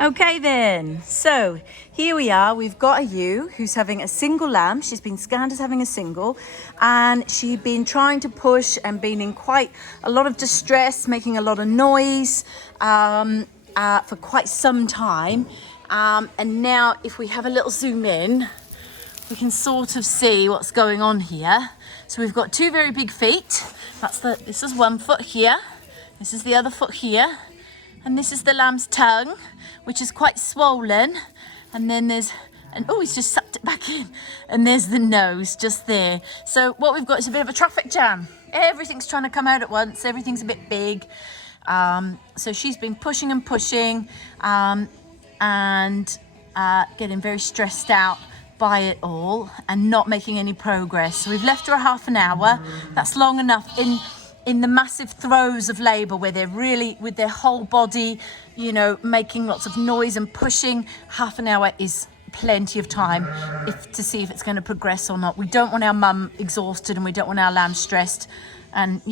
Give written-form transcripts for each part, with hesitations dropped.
Okay then, so here we are. We've got a ewe who's having a single lamb. She's been scanned as having a single, and she'd been trying to push and been in quite a lot of distress, making a lot of noise for quite some time. And now if we have a little zoom in, we can sort of see what's going on here. So we've got two very big feet. This is one foot here. This is the other foot here. And this is the lamb's tongue, which is quite swollen. And then he's just sucked it back in. And there's the nose just there. So what we've got is a bit of a traffic jam. Everything's trying to come out at once. Everything's a bit big. So she's been pushing and pushing and getting very stressed out by it all and not making any progress. So we've left her a half an hour. That's long enough in the massive throes of labour where they're really with their whole body, making lots of noise and pushing. Half an hour is plenty of time to see if it's going to progress or not. We don't want our mum exhausted and we don't want our lamb stressed. And,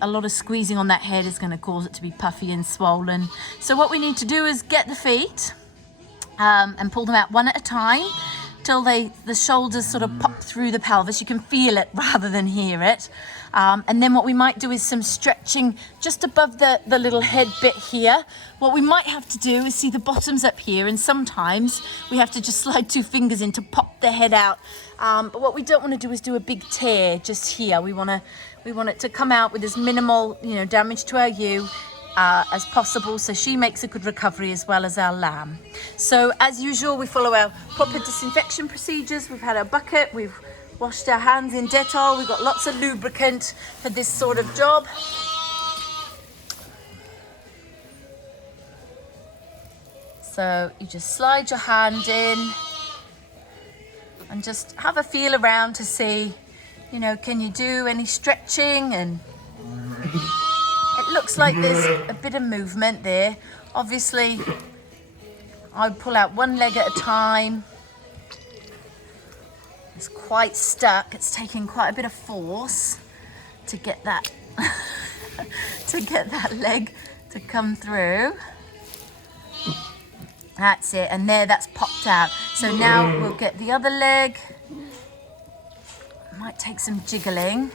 a lot of squeezing on that head is going to cause it to be puffy and swollen. So what we need to do is get the feet and pull them out one at a time till the shoulders sort of pop through the pelvis. You can feel it rather than hear it. And then what we might do is some stretching just above the little head bit here. What we might have to do is see the bottoms up here, and sometimes we have to just slide two fingers in to pop the head out. But what we don't want to do is do a big tear just here. We want it to come out with as minimal, damage to our ewe as possible, so she makes a good recovery as well as our lamb. So as usual, we follow our proper disinfection procedures. We've had our bucket, we've washed our hands in Dettol, we've got lots of lubricant for this sort of job. So you just slide your hand in and just have a feel around to see, can you do any stretching? And it looks like there's a bit of movement there. Obviously, I would pull out one leg at a time. It's quite stuck. It's taking quite a bit of force to get that leg to come through. That's it, and that's popped out. So now we'll get the other leg. Might take some jiggling.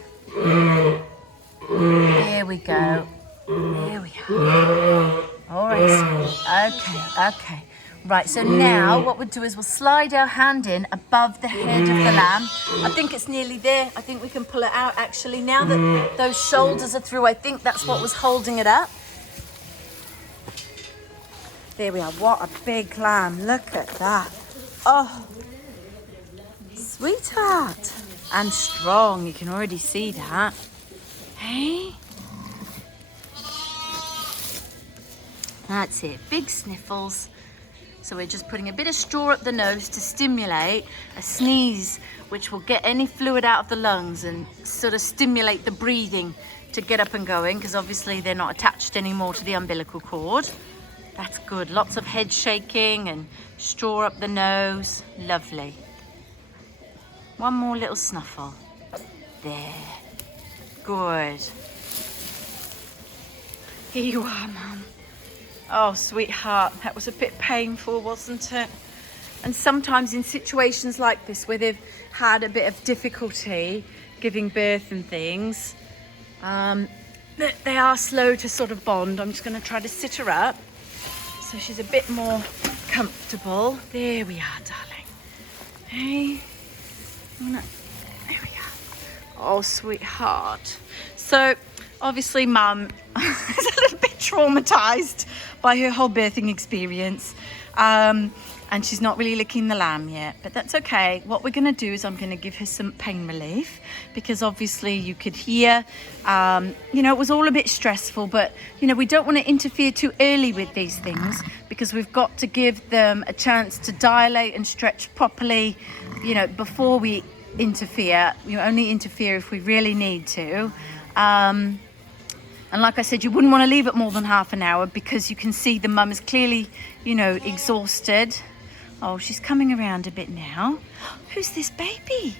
There we go. There we are. All right. Okay. Right, so now what we'll do is we'll slide our hand in above the head of the lamb. I think it's nearly there. I think we can pull it out actually. Now that those shoulders are through, I think that's what was holding it up. There we are. What a big lamb. Look at that. Oh, sweetheart. And strong. You can already see that. Hey? That's it. Big sniffles. So we're just putting a bit of straw up the nose to stimulate a sneeze, which will get any fluid out of the lungs and sort of stimulate the breathing to get up and going, because obviously they're not attached anymore to the umbilical cord. That's good. Lots of head shaking and straw up the nose. Lovely. One more little snuffle. There. Good. Here you are, Mum. Oh, sweetheart, that was a bit painful, wasn't it? And sometimes in situations like this where they've had a bit of difficulty giving birth and things, they are slow to sort of bond. I'm just going to try to sit her up so she's a bit more comfortable. There we are, darling. Hey. There we are. Oh, sweetheart. So, obviously, Mum is a little bit traumatised by her whole birthing experience. And she's not really licking the lamb yet, but that's okay. What we're going to do is I'm going to give her some pain relief, because obviously you could hear, it was all a bit stressful, but, we don't want to interfere too early with these things, because we've got to give them a chance to dilate and stretch properly, before we interfere. You only interfere if we really need to. And like I said, you wouldn't want to leave it more than half an hour, because you can see the mum is clearly, exhausted. Oh, she's coming around a bit now. Who's this baby?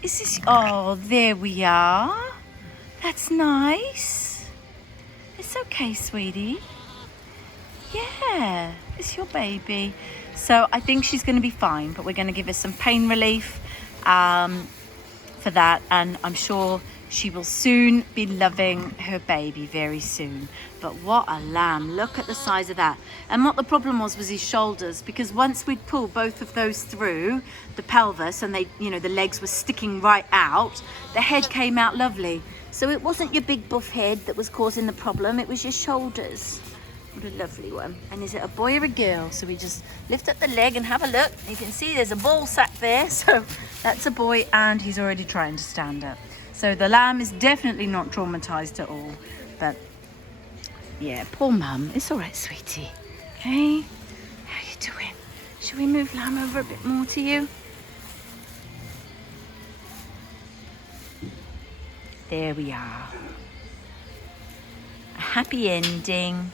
Is this... Oh, there we are. That's nice. It's okay, sweetie. Yeah, it's your baby. So I think she's going to be fine, but we're going to give her some pain relief for that, and I'm sure she will soon be loving her baby very soon. But what a lamb. Look at the size of that. And what the problem was his shoulders, because once we'd pulled both of those through the pelvis and they, you know, the legs were sticking right out, the head came out lovely. So it wasn't your big buff head that was causing the problem, it was your shoulders. What a lovely one. And is it a boy or a girl? So we just lift up the leg and have a look. You can see there's a ball sack there. So that's a boy, and he's already trying to stand up. So the lamb is definitely not traumatized at all. But yeah, poor mum. It's all right, sweetie. Okay, how you doing? Shall we move lamb over a bit more to you? There we are. A happy ending.